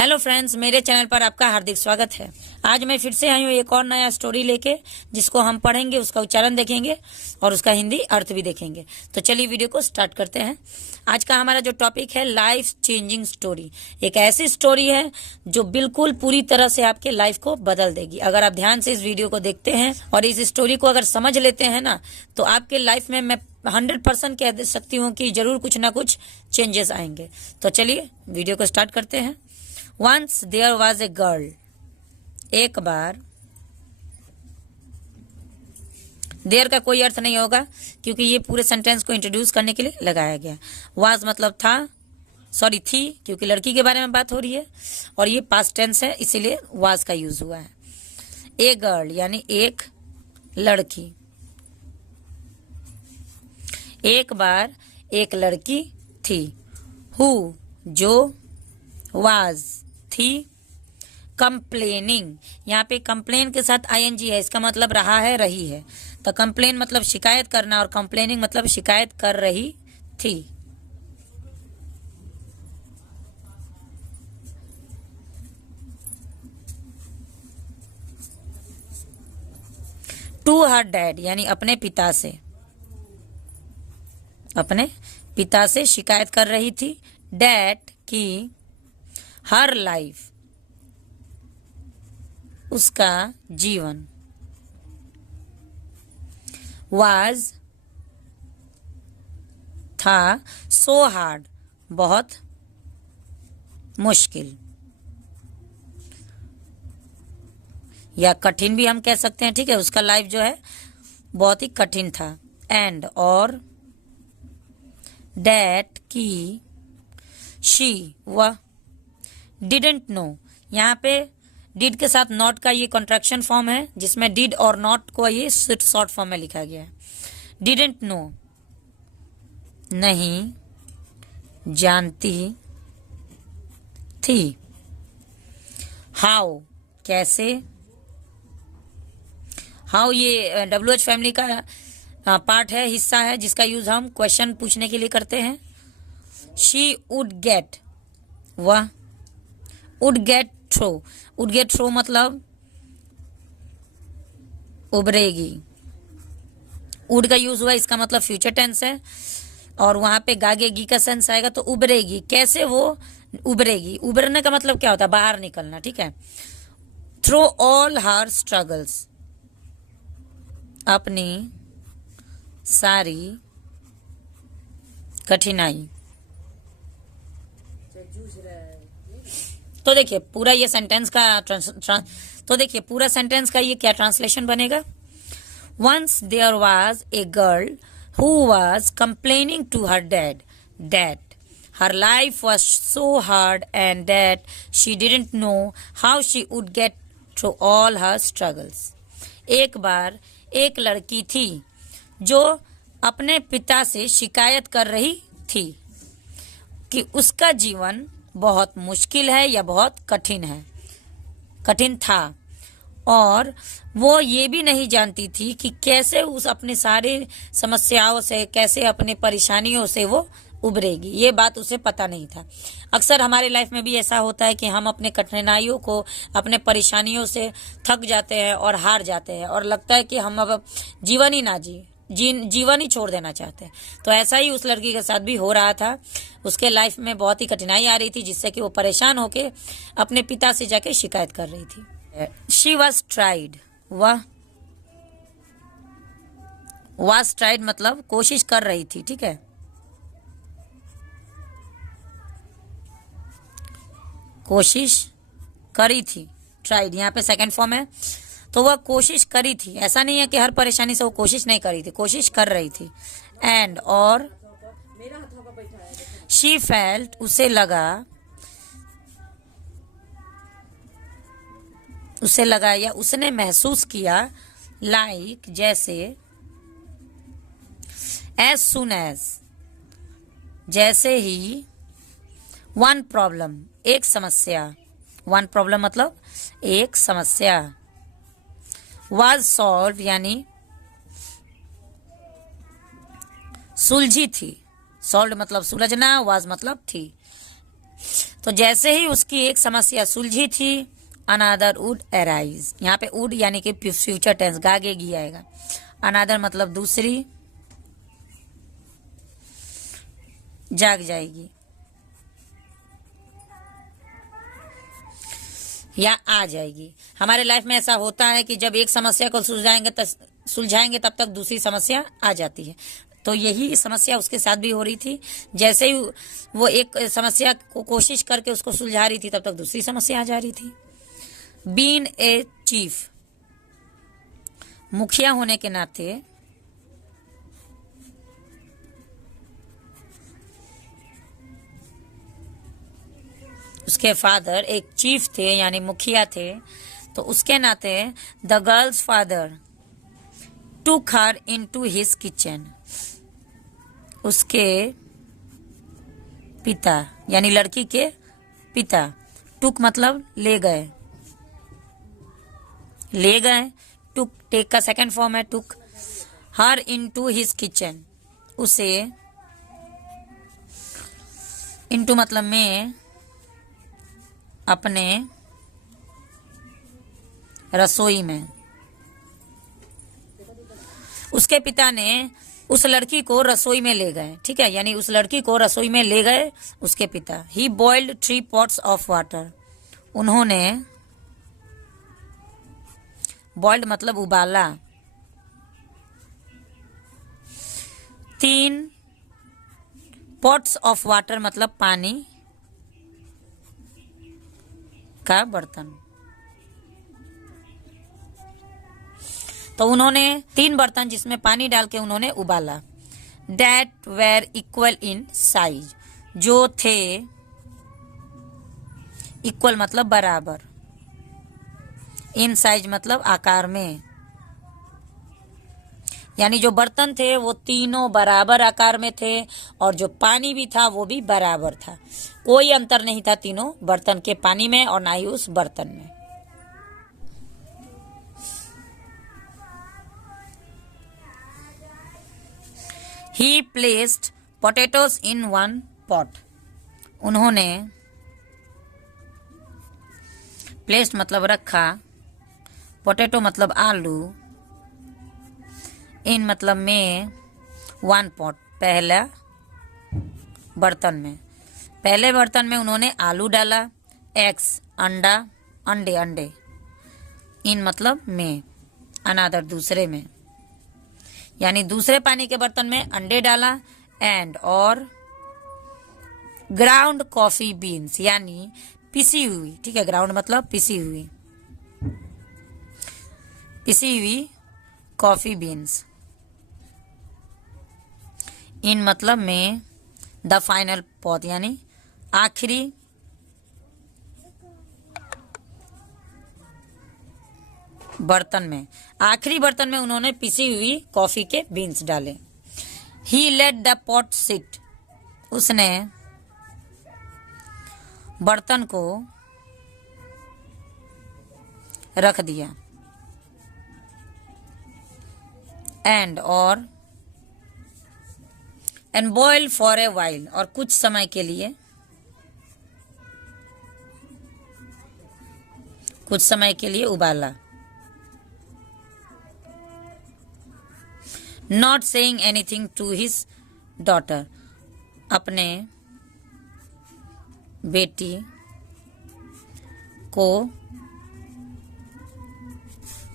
Hello friends, मेरे channel पर आपका हार्दिक स्वागत है। आज मैं फिर से आई हूँ एक और नया स्टोरी लेके, जिसको हम पढ़ेंगे, उसका उच्चारण देखेंगे और उसका हिंदी अर्थ भी देखेंगे। तो चलिए वीडियो को स्टार्ट करते हैं। आज का हमारा जो टॉपिक है लाइफ चेंजिंग स्टोरी। एक ऐसी स्टोरी है जो बिल्कुल पूरी तरह से आपके लाइफ को बदल देगी। अगर आप ध्यान से इस वीडियो को देखते हैं और इस स्टोरी को अगर समझ लेते हैं ना, तो आपके लाइफ में मैं 100% कह दे सकती हूँ कि जरूर कुछ ना कुछ चेंजेस आएंगे। तो चलिए वीडियो को स्टार्ट करते हैं। Once there was a girl. एक बार, देयर का कोई अर्थ नहीं होगा क्योंकि ये पूरे सेंटेंस को इंट्रोड्यूस करने के लिए लगाया गया। वाज मतलब था, सॉरी थी, क्योंकि लड़की के बारे में बात हो रही है और ये पास्ट टेंस है, इसीलिए वाज का यूज हुआ है। ए गर्ल यानी एक लड़की। एक बार एक लड़की थी। हु जो, वाज थी, कंप्लेनिंग, यहाँ पे कंप्लेन के साथ आईएनजी है, इसका मतलब रहा है, रही है। तो कंप्लेन मतलब शिकायत करना और कंप्लेनिंग मतलब शिकायत कर रही थी। टू हर डैड यानी अपने पिता से, अपने पिता से शिकायत कर रही थी। डैट की हर लाइफ, उसका जीवन। वाज था, सो हार्ड बहुत मुश्किल या कठिन भी हम कह सकते हैं, ठीक है। उसका लाइफ जो है बहुत ही कठिन था। एंड और डैट की शी वह डिडंट नो, यहाँ पे डिड के साथ नॉट का ये कॉन्ट्रैक्शन फॉर्म है, जिसमें डिड और नॉट को ये शॉर्ट फॉर्म में लिखा गया है। डिडंट नो नहीं जानती थी। हाउ कैसे, हाउ ये WH फैमिली का पार्ट है, हिस्सा है, जिसका यूज हम क्वेश्चन पूछने के लिए करते हैं। शी वुड गेट, वह would get through, would get through मतलब उभरेगी। वुड का यूज हुआ, इसका मतलब फ्यूचर टेंस है और वहां पे गागेगी का सेंस आएगा, तो उभरेगी। कैसे वो उभरेगी, उभरने का मतलब क्या होता है, बाहर निकलना, ठीक है। थ्रो ऑल हर स्ट्रगल्स, अपनी सारी कठिनाई। तो देखिए पूरा ये सेंटेंस का तो देखिए पूरा सेंटेंस का ये क्या ट्रांसलेशन बनेगा। Once there was a girl who was complaining to her dad that her life was so hard and that she didn't know how she would get through all her struggles. एक बार एक लड़की थी जो अपने पिता से शिकायत कर रही थी कि उसका जीवन बहुत मुश्किल है या बहुत कठिन था, और वो ये भी नहीं जानती थी कि कैसे उस अपने सारे समस्याओं से, कैसे अपने परेशानियों से वो उभरेगी। ये बात उसे पता नहीं था। अक्सर हमारे लाइफ में भी ऐसा होता है कि हम अपने कठिनाइयों को, अपने परेशानियों से थक जाते हैं और हार जाते हैं और लगता है कि हम अब जीवन ही ना जीवन ही छोड़ देना चाहते हैं। तो ऐसा ही उस लड़की के साथ भी हो रहा था। उसके लाइफ में बहुत ही कठिनाई आ रही थी, जिससे कि वो परेशान होके अपने पिता से जाके शिकायत कर रही थी। शी वॉज ट्राइड, वह वॉज ट्राइड मतलब कोशिश कर रही थी, ठीक है। कोशिश करी थी, ट्राइड यहाँ पे सेकंड फॉर्म है, तो वह कोशिश करी थी। ऐसा नहीं है कि हर परेशानी से वो कोशिश नहीं करी थी, कोशिश कर रही थी। एंड और शी फेल्ट, उसे लगा या उसने महसूस किया, लाइक जैसे, एज सुन एज जैसे ही, वन प्रॉब्लम एक समस्या, वन प्रॉब्लम मतलब एक समस्या, वाज सॉल्व यानी सुलझी थी। सॉल्व मतलब सुलझना, वाज मतलब थी। तो जैसे ही उसकी एक समस्या सुलझी थी, अनादर वुड अराइज। यहाँ पे वुड यानी कि फ्यूचर टेंस, गागेगी आएगा। अनादर मतलब दूसरी, जाग जाएगी या आ जाएगी। हमारे लाइफ में ऐसा होता है कि जब एक समस्या को सुलझाएंगे तब तक दूसरी समस्या आ जाती है। तो यही समस्या उसके साथ भी हो रही थी। जैसे ही वो एक समस्या को कोशिश करके उसको सुलझा रही थी, तब तक दूसरी समस्या आ जा रही थी। बीन ए चीफ, मुखिया होने के नाते उसके फादर एक चीफ थे यानी मुखिया थे, तो उसके नाते द गर्ल्स फादर टूक हर इनटू हिज किचन। उसके पिता यानी लड़की के पिता, टुक मतलब ले गए, टुक टेक का सेकंड फॉर्म है टुक। हर इनटू हिज किचन, उसे, इनटू मतलब में, अपने रसोई में। उसके पिता ने उस लड़की को रसोई में ले गए, ठीक है, यानी उस लड़की को रसोई में ले गए उसके पिता। ही बॉइल्ड 3 pots ऑफ वाटर, उन्होंने, बॉइल्ड मतलब उबाला, 3 pots ऑफ वाटर मतलब पानी का बर्तन। तो उन्होंने 3 बर्तन जिसमें पानी डाल के उन्होंने उबाला। That were equal in size, जो थे, इक्वल मतलब बराबर, इन साइज मतलब आकार में, यानी जो बर्तन थे वो तीनों बराबर आकार में थे और जो पानी भी था वो भी बराबर था। कोई अंतर नहीं था तीनों बर्तन के पानी में और ना ही उस बर्तन में। He placed potatoes in one pot, उन्होंने, placed मतलब रखा, पोटैटो मतलब आलू, इन मतलब में, 1 pot पहला बर्तन में, पहले बर्तन में उन्होंने आलू डाला, एग्स अंडा, अंडे, इन मतलब में, अनादर दूसरे में, यानी दूसरे पानी के बर्तन में अंडे डाला, एंड और ग्राउंड कॉफी बीन्स यानी पिसी हुई, ठीक है, ग्राउंड मतलब पिसी हुई कॉफी बीन्स, इन मतलब में, द फाइनल पॉट यानी आखिरी बर्तन में, आखिरी बर्तन में उन्होंने पिसी हुई कॉफी के बीन्स डाले। He let the pot sit, उसने बर्तन को रख दिया, एंड और, and boil for a while, और कुछ समय के लिए, उबाला। Not saying anything to his daughter, अपने बेटी को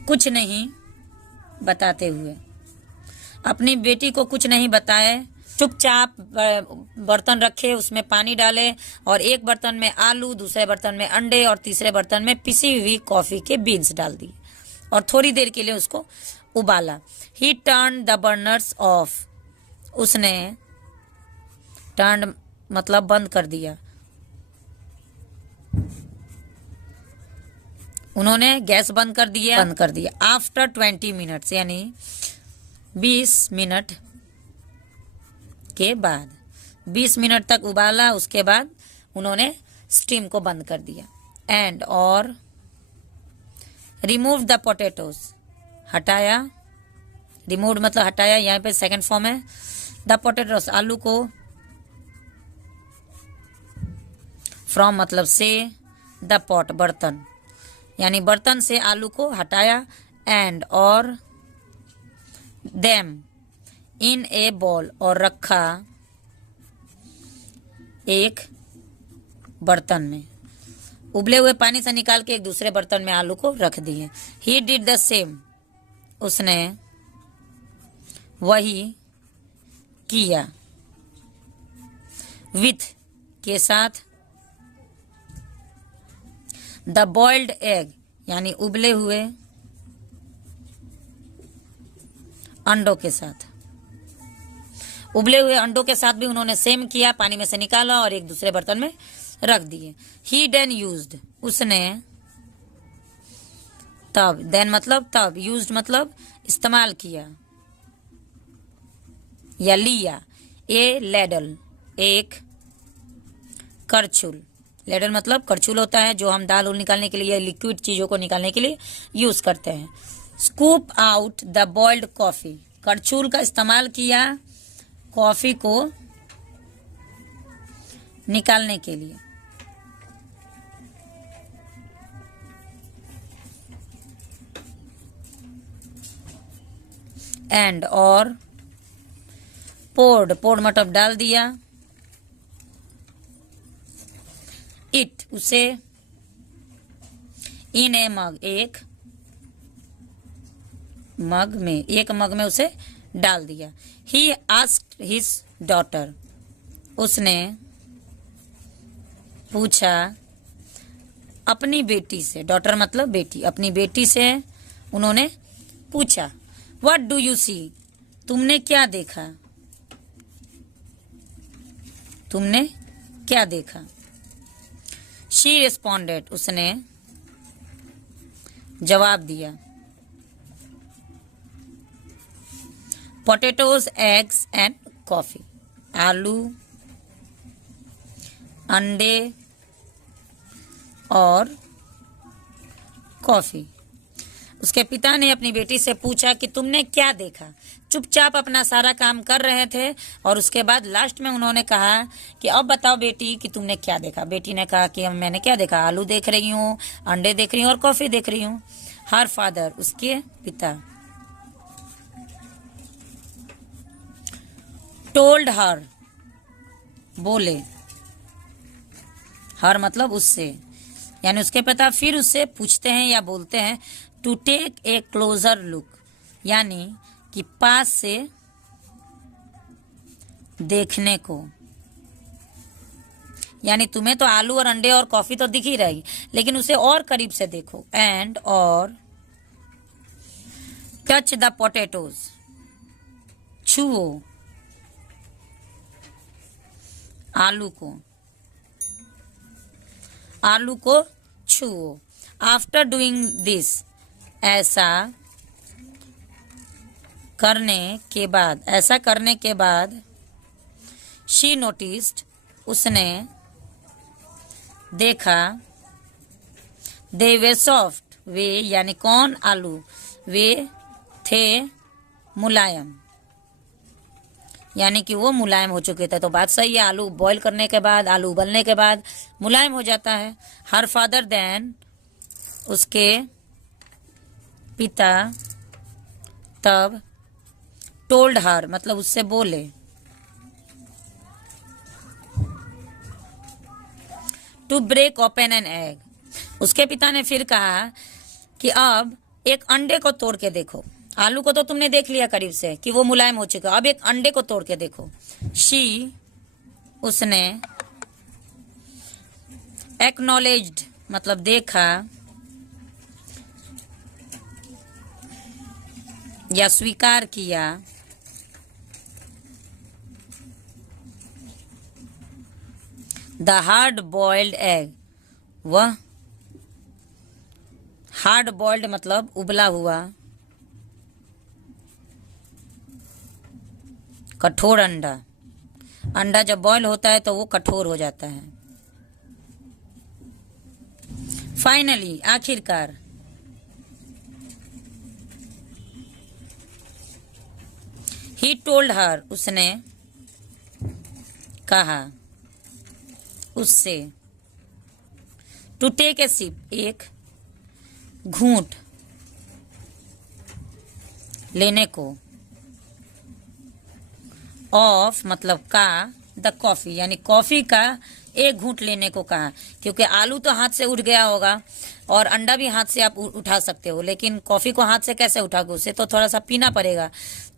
कुछ नहीं बताते हुए, अपनी बेटी को कुछ नहीं बताए, चुपचाप बर्तन रखे, उसमें पानी डाले और एक बर्तन में आलू, दूसरे बर्तन में अंडे और तीसरे बर्तन में पिसी हुई कॉफी के बीन्स डाल दिए और थोड़ी देर के लिए उसको उबाला। He turn the burners off, उसने, टर्न मतलब बंद कर दिया, उन्होंने गैस बंद कर दिया। आफ्टर 20 मिनट्स यानी 20 मिनट के बाद, 20 मिनट तक उबाला, उसके बाद उन्होंने स्टीम को बंद कर दिया। एंड और रिमूव द पोटैटोज, हटाया, रिमूव मतलब हटाया, यहाँ पे सेकंड फॉर्म है। द पोटैटोज आलू को, फ्रॉम मतलब से, द पॉट बर्तन, यानी बर्तन से आलू को हटाया, एंड और देम इन ए बॉल और रखा एक बर्तन में, उबले हुए पानी से निकाल के एक दूसरे बर्तन में आलू को रख दिए। ही डिड द सेम, उसने वही किया, विथ के साथ, द बॉइल्ड एग यानी उबले हुए अंडों के साथ, उबले हुए अंडों के साथ भी उन्होंने सेम किया, पानी में से निकाला और एक दूसरे बर्तन में रख दिए। ही देन यूज्ड, उसने तब, देन मतलब तब, यूज्ड मतलब इस्तेमाल किया या लिया, ए लेडल एक करछुल, लेडल मतलब करछुल होता है जो हम दाल उल निकालने के लिए या लिक्विड चीजों को निकालने के लिए यूज करते हैं। Scoop out the boiled coffee, करछुल का इस्तेमाल किया कॉफी को निकालने के लिए। एंड और पोर्ड, पोर्ड मतलब डाल दिया, इट उसे, इन ए मग एक मग में, एक मग में उसे डाल दिया। ही आस्क्ड हिज डॉटर, उसने पूछा अपनी बेटी से, डॉटर मतलब बेटी, अपनी बेटी से उन्होंने पूछा, व्हाट डू यू सी, तुमने क्या देखा, तुमने क्या देखा। शी रिस्पॉन्डेड, उसने जवाब दिया, पोटैटोज एग्स एंड कॉफी, आलू अंडे और कॉफी। उसके पिता ने अपनी बेटी से पूछा कि तुमने क्या देखा। चुपचाप अपना सारा काम कर रहे थे और उसके बाद लास्ट में उन्होंने कहा कि अब बताओ बेटी कि तुमने क्या देखा। बेटी ने कहा कि मैंने क्या देखा, आलू देख रही हूँ, अंडे देख रही हूँ और कॉफी देख रही हूँ। हर फादर, उसके पिता, टोल्ड हर, बोले, हर मतलब उससे, यानी उसके पिता फिर उससे पूछते हैं या बोलते हैं, to take a closer look, यानी कि पास से देखने को, यानी तुम्हें तो आलू और अंडे और कॉफी तो दिख ही रही, लेकिन उसे और करीब से देखो। एंड और टच द पोटैटोज, छुओ आलू को, आलू को छुओ। आफ्टर डूइंग दिस, ऐसा करने के बाद, ऐसा करने के बाद, शी नोटिस्ड, उसने देखा, दे वे सॉफ्ट, वे यानी कौन, आलू, वे थे मुलायम, यानी कि वो मुलायम हो चुके थे। तो बात सही है, आलू बॉईल करने के बाद, आलू उबलने के बाद मुलायम हो जाता है। हर फादर देन, उसके पिता तब, टोल्ड हर मतलब उससे बोले, to break open an egg, उसके पिता ने फिर कहा कि अब एक अंडे को तोड़ के देखो। आलू को तो तुमने देख लिया करीब से कि वो मुलायम हो चुका, अब एक अंडे को तोड़ के देखो। शी, उसने, एक्नॉलेज्ड मतलब देखा या स्वीकार किया, द हार्ड बॉइल्ड एग, वह हार्ड बॉइल्ड मतलब उबला हुआ कठोर अंडा, अंडा जब बॉयल होता है तो वो कठोर हो जाता है। फाइनली, आखिरकार, ही टोल्ड हर, उसने कहा उससे, टू टेक ए सिप, एक घूंट लेने को, ऑफ मतलब का, द कॉफी यानी कॉफी का एक घूंट लेने को कहा, क्योंकि आलू तो हाथ से उठ गया होगा और अंडा भी हाथ से आप उठा सकते हो, लेकिन कॉफी को हाथ से कैसे उठाओगे, उसे तो थोड़ा सा पीना पड़ेगा।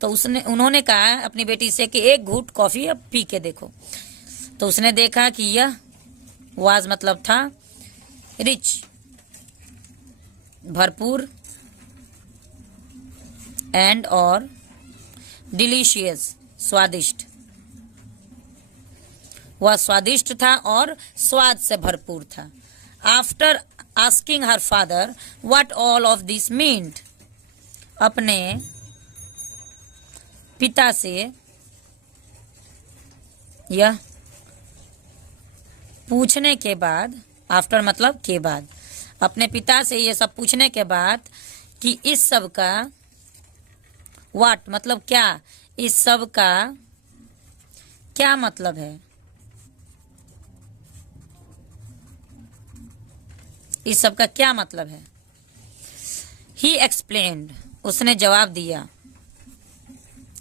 तो उन्होंने कहा अपनी बेटी से कि एक घूंट कॉफी अब पी के देखो। तो उसने देखा कि यह वाज मतलब था रिच, भरपूर, एंड और डिलीशियस, स्वादिष्ट, वह स्वादिष्ट था और स्वाद से भरपूर था। After asking her father what all of this meant, अपने पिता से यह पूछने के बाद, आफ्टर मतलब के बाद, अपने पिता से यह सब पूछने के बाद कि इस सब का, व्हाट मतलब क्या, इस सब का क्या मतलब है, इस सब का क्या मतलब है। ही एक्सप्लेन्ड, उसने जवाब दिया,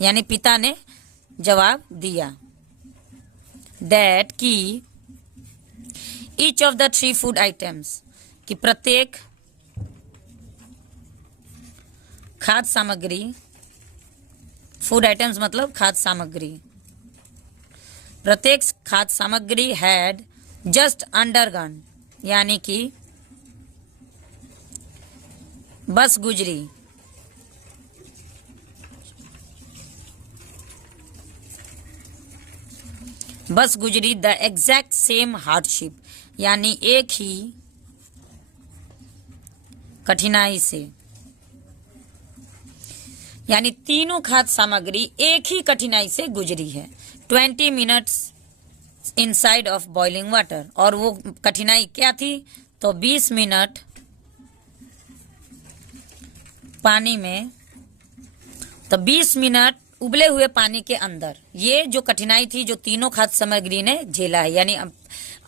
यानी पिता ने जवाब दिया, दैट कि each of the 3 food items, कि प्रत्येक खाद्य सामग्री, फूड आइटम्स मतलब खाद्य सामग्री, प्रत्येक खाद्य सामग्री हैड जस्ट अंडरगन, यानी कि बस गुजरी, बस गुजरी द एग्जैक्ट सेम हार्डशिप, यानी एक ही कठिनाई से, यानी तीनों खाद्य सामग्री एक ही कठिनाई से गुजरी है। 20 minutes inside of boiling water, और वो कठिनाई क्या थी, तो 20 मिनट पानी में, तो 20 मिनट उबले हुए पानी के अंदर, ये जो कठिनाई थी जो तीनों खाद्य सामग्री ने झेला है। यानी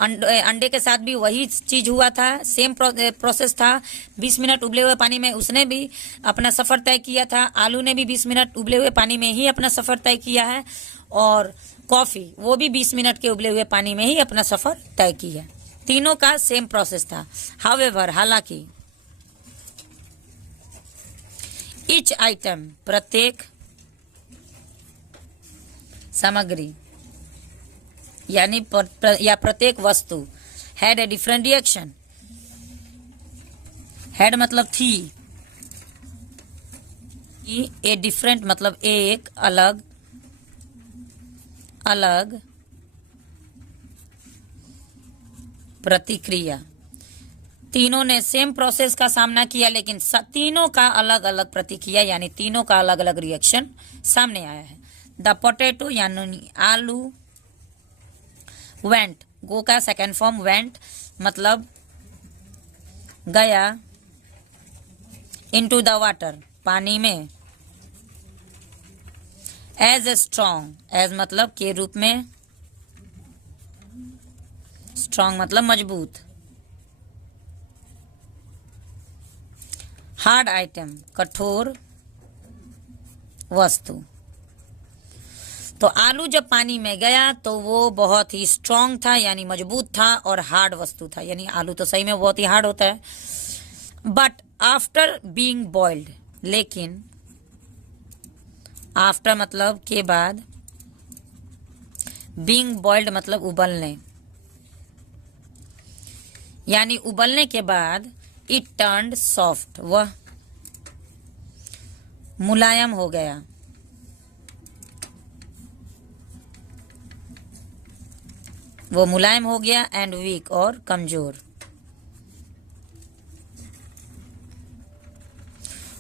अंडे के साथ भी वही चीज हुआ था, सेम प्रोसेस था। 20 मिनट उबले हुए पानी में उसने भी अपना सफर तय किया था, आलू ने भी 20 मिनट उबले हुए पानी में ही अपना सफर तय किया है, और कॉफी वो भी 20 मिनट के उबले हुए पानी में ही अपना सफर तय किया। तीनों का सेम प्रोसेस था। हाउएवर, हालांकि, ईच आइटम, प्रत्येक सामग्री यानी या प्रत्येक वस्तु, had a different reaction, had मतलब थी, ए डिफरेंट मतलब एक, अलग, अलग प्रतिक्रिया। तीनों ने सेम प्रोसेस का सामना किया, लेकिन तीनों का अलग अलग प्रतिक्रिया, यानी तीनों का अलग अलग रिएक्शन सामने आया है। द पोटैटो यानी आलू, वेंट, गो का सेकेंड फॉर्म वेंट मतलब गया, इनटू द वाटर पानी में, एज ए स्ट्रॉन्ग, एज मतलब के रूप में, स्ट्रॉन्ग मतलब मजबूत, हार्ड आइटम कठोर वस्तु। तो आलू जब पानी में गया तो वो बहुत ही स्ट्रॉन्ग था, यानी मजबूत था, और हार्ड वस्तु था, यानी आलू तो सही में बहुत ही हार्ड होता है। बट आफ्टर बीइंग बॉइल्ड, लेकिन आफ्टर मतलब के बाद, बीइंग बॉइल्ड मतलब उबलने, यानी उबलने के बाद, इट टर्न्ड सॉफ्ट, वह मुलायम हो गया, वो मुलायम हो गया, एंड वीक और कमजोर,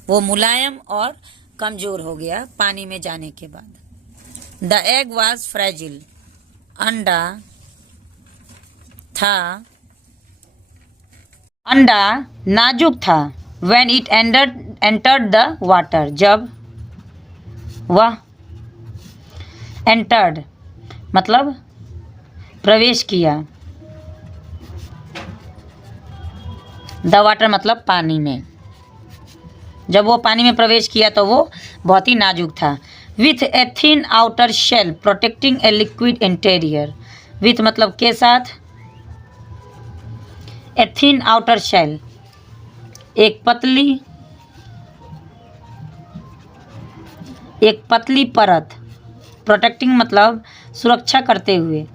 वो मुलायम और कमजोर हो गया पानी में जाने के बाद। द एग वॉज फ्रेजिल, अंडा था, अंडा नाजुक था। When it entered the water, जब वह entered मतलब प्रवेश किया, द वाटर मतलब पानी में। जब वो पानी में प्रवेश किया तो वो बहुत ही नाजुक था। With a thin outer shell protecting a liquid interior. With मतलब के साथ, ए थिन आउटर शेल एक पतली परत, प्रोटेक्टिंग मतलब सुरक्षा करते हुए,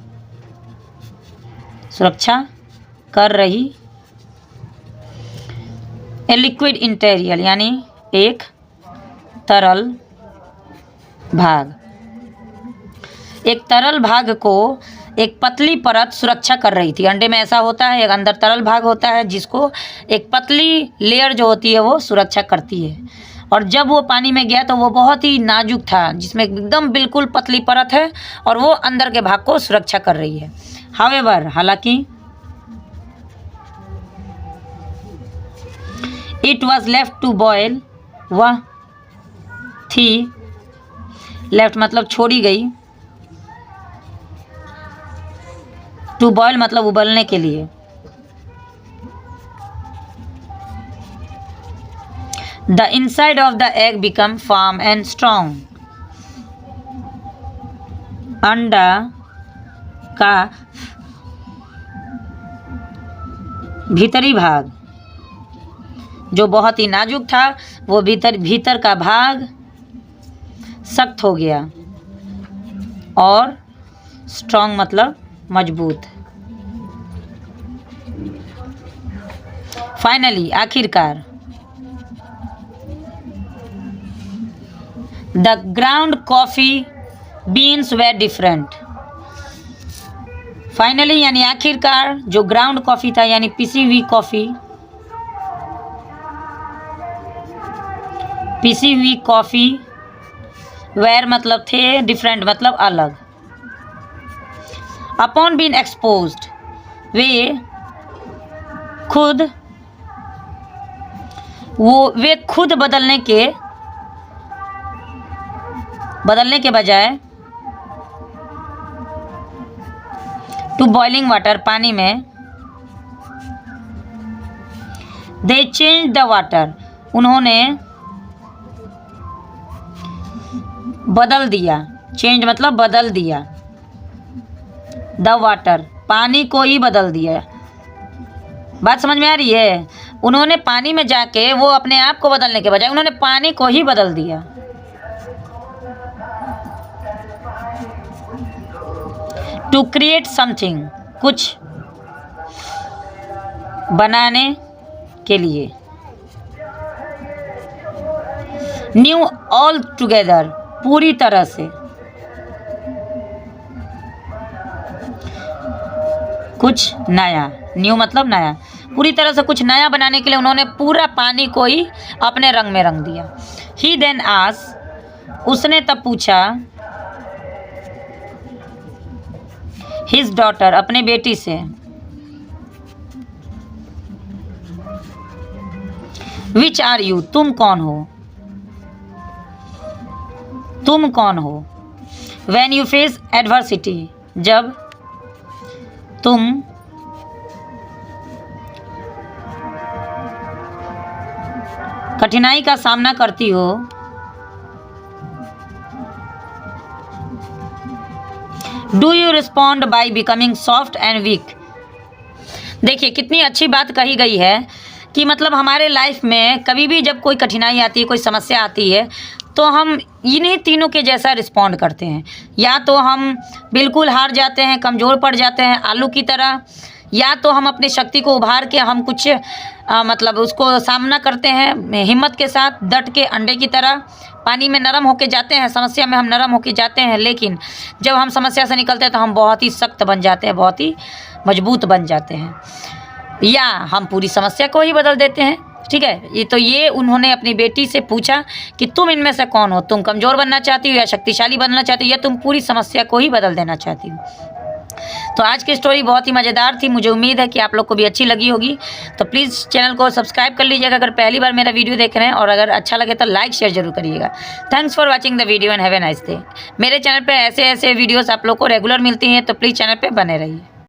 सुरक्षा कर रही, ए लिक्विड इंटीरियर यानी एक तरल भाग। एक तरल भाग को एक पतली परत सुरक्षा कर रही थी। अंडे में ऐसा होता है, एक अंदर तरल भाग होता है जिसको एक पतली लेयर जो होती है वो सुरक्षा करती है। और जब वो पानी में गया तो वो बहुत ही नाजुक था, जिसमें एकदम बिल्कुल पतली परत है और वो अंदर के भाग को सुरक्षा कर रही है। हाउएवर हालांकि, it was left to boil, वह थी, लेफ्ट मतलब छोड़ी गई, टू बॉयल मतलब उबलने के लिए। The inside of the egg become firm and strong. अंडा का भीतरी भाग जो बहुत ही नाजुक था, वो भीतर का भाग सख्त हो गया और स्ट्रॉन्ग मतलब मजबूत। फाइनली आखिरकार, the ground coffee beans way different. Finally यानी आखिरकार जो ग्राउंड कॉफ़ी था यानी पिसी हुई कॉफ़ी, वेयर मतलब थे, डिफरेंट मतलब अलग। अपॉन बीन एक्सपोज्ड वे खुद बदलने के बजाय टू बॉइलिंग वाटर पानी में, दे चेंज द वाटर उन्होंने बदल दिया, चेंज मतलब बदल दिया, द वाटर पानी को ही बदल दिया। बात समझ में आ रही है? उन्होंने पानी में जाके वो अपने आप को बदलने के बजाय उन्होंने पानी को ही बदल दिया। टू क्रिएट समथिंग कुछ बनाने के लिए, न्यू ऑल टुगेदर पूरी तरह से, कुछ नया, न्यू मतलब नया, पूरी तरह से कुछ नया बनाने के लिए उन्होंने पूरा पानी को ही अपने रंग में रंग दिया। ही देन आस्क्ड उसने तब पूछा, हिज डॉटर अपने बेटी से, विच आर यू तुम कौन हो, तुम कौन हो, व्हेन यू फेस एडवर्सिटी जब तुम कठिनाई का सामना करती हो, do you respond by becoming soft and weak. देखिए कितनी अच्छी बात कही गई है कि मतलब हमारे लाइफ में कभी भी जब कोई कठिनाई आती है, कोई समस्या आती है, तो हम इन्हीं तीनों के जैसा रिस्पॉन्ड करते हैं। या तो हम बिल्कुल हार जाते हैं, कमज़ोर पड़ जाते हैं आलू की तरह, या तो हम अपनी शक्ति को उभार के हम कुछ मतलब उसको सामना करते हैं हिम्मत के साथ, डट के अंडे की तरह पानी में नरम होके जाते हैं, समस्या में हम नरम होके जाते हैं, लेकिन जब हम समस्या से निकलते हैं तो हम बहुत ही सख्त बन जाते हैं, बहुत ही मजबूत बन जाते हैं, या हम पूरी समस्या को ही बदल देते हैं। ठीक है, ये उन्होंने अपनी बेटी से पूछा कि तुम इनमें से कौन हो, तुम कमज़ोर बनना चाहती हो या शक्तिशाली बनना चाहती हो, या तुम पूरी समस्या को ही बदल देना चाहती हो। तो आज की स्टोरी बहुत ही मज़ेदार थी, मुझे उम्मीद है कि आप लोग को भी अच्छी लगी होगी। तो प्लीज़ चैनल को सब्सक्राइब कर लीजिएगा अगर पहली बार मेरा वीडियो देख रहे हैं, और अगर अच्छा लगे तो लाइक शेयर जरूर करिएगा। Thanks for watching the video and have a nice day. मेरे चैनल पर ऐसे वीडियोज़ आप लोग को रेगुलर मिलती हैं, तो प्लीज़ चैनल पर बने रहिए।